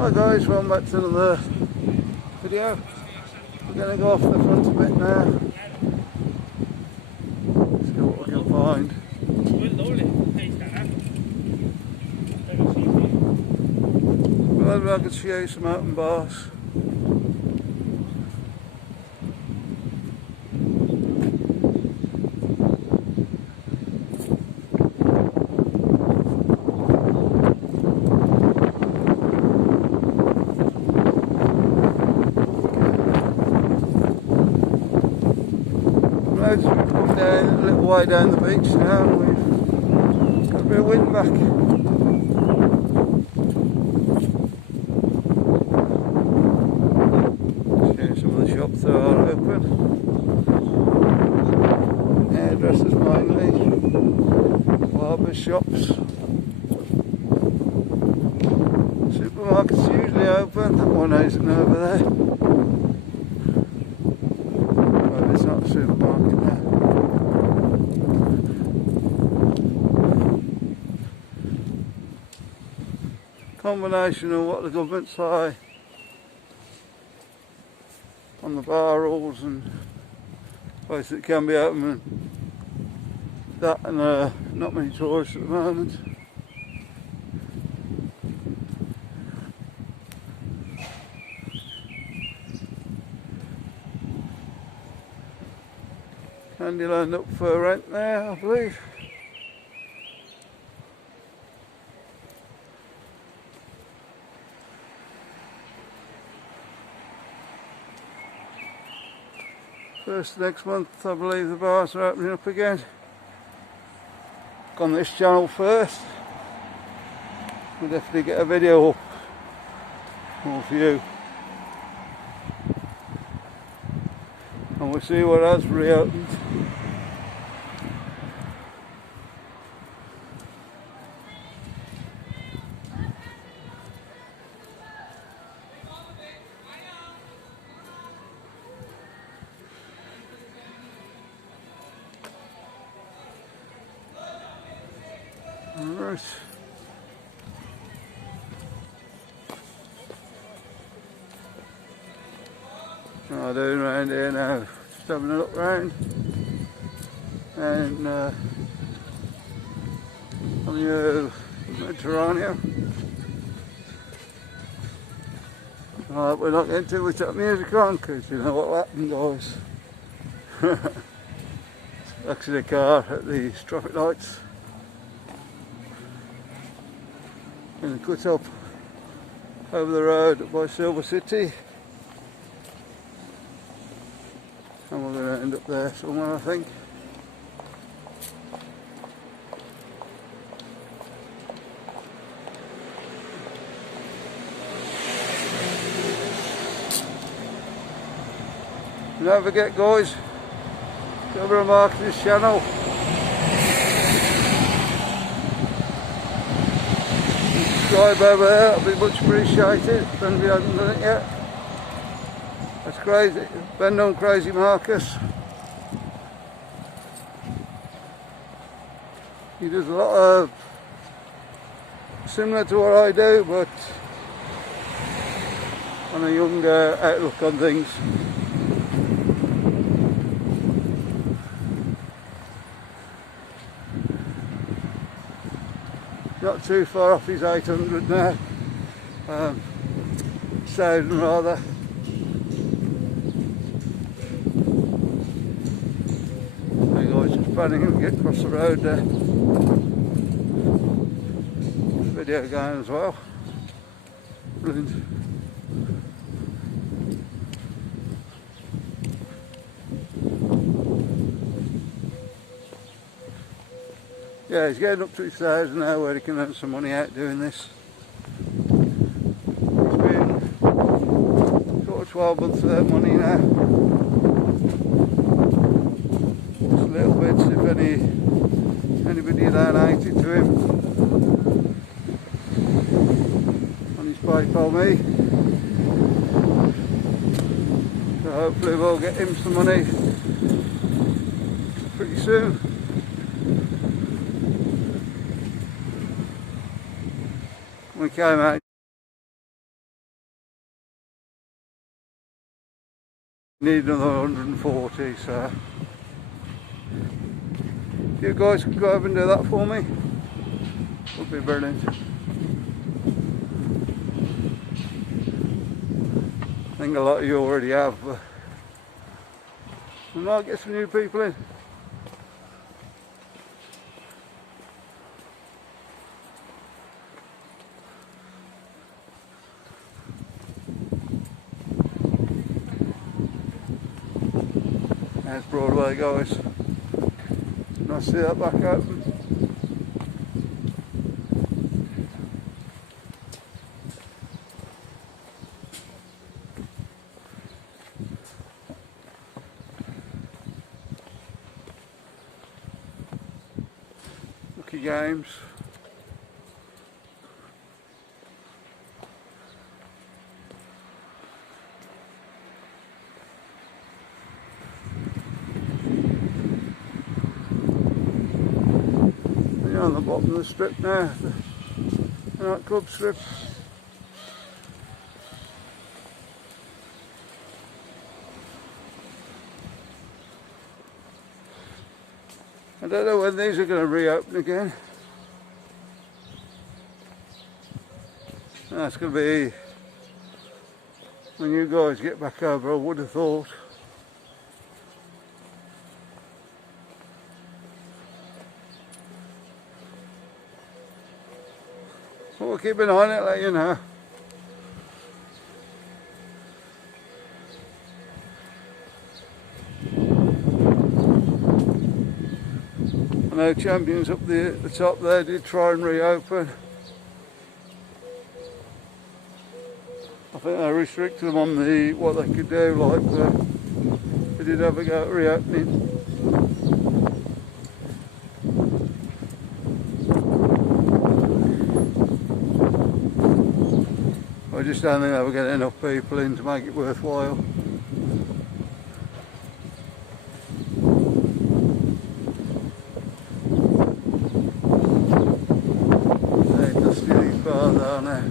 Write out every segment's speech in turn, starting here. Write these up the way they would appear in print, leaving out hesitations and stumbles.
Hi guys, welcome back to another video. We're going to go off the front a bit now. See what we can find. Well, I could show you some mountain bars. We've come down a little way down the beach now, and we've got a bit of wind back. Showing some of the shops that are open. Hairdressers mainly, barber shops. Supermarkets usually open, that one isn't over there. It's not a supermarket now. Combination of what the government say on the bar rules and places that can be open, and that, and not many tourists at the moment. Candyland up for rent there, I believe. First next month, I believe the bars are opening up again. On this channel first. We'll definitely get a video up more for you. And we'll see what has reopened. Alright. What am I doing around here now? Just having a look round, and on the Mediterranean. Right, we're not getting too much that music on, because you know what happened, guys. It's actually a car at the traffic lights. Going to cut up over the road by Silver City, and we're going to end up there somewhere, I think. Don't forget, guys, go over and mark this channel. Subscribe over there, it'll be much appreciated if anybody hasn't done it yet. That's crazy, Benidorm Crazy Marcus. He does a lot of similar to what I do, but on a younger outlook on things. Not too far off his 800 now, 1,000 rather. Hey guys, just planning to get across the road there. Video going as well. Brilliant. Yeah, he's getting up to his 1,000 now, where he can earn some money out doing this. He's been sort of 12 months without money now. Just little bits, if anybody donated to him on his PayPal me. So hopefully we'll get him some money pretty soon. We came out Need another 140, so if you guys could go over and do that for me, would be brilliant. I think a lot of you already have, but we might get some new people in. There's Broadway, guys. Nice to see that back open. Lucky games. On the bottom of the strip now, the nightclub strip. I don't know when these are going to reopen again. That's going to be when you guys get back over, I would have thought. So we'll keep an eye on it, let you know. I know Champions up the top there did try and reopen. I think they restricted them on what they could do, like they did have a go at reopening. I just don't think they were getting enough people in to make it worthwhile. They're dusty these bars are now.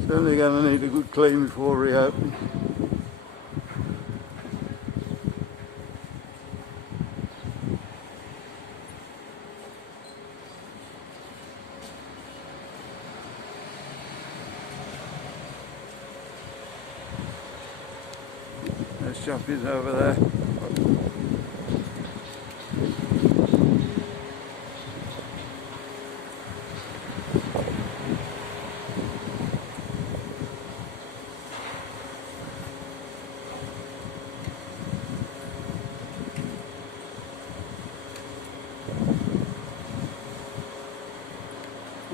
Certainly going to need a good clean before reopening. There's Champions over there.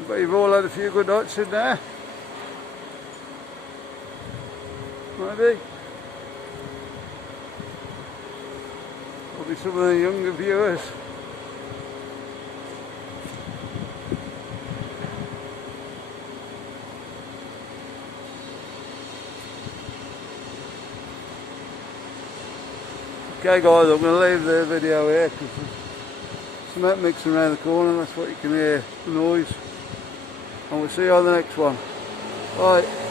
But you've all had a few good nights in there. Maybe. Probably some of the younger viewers. Okay guys, I'm going to leave the video here because there's cement mixing around the corner, that's what you can hear, the noise. And we'll see you on the next one. Bye.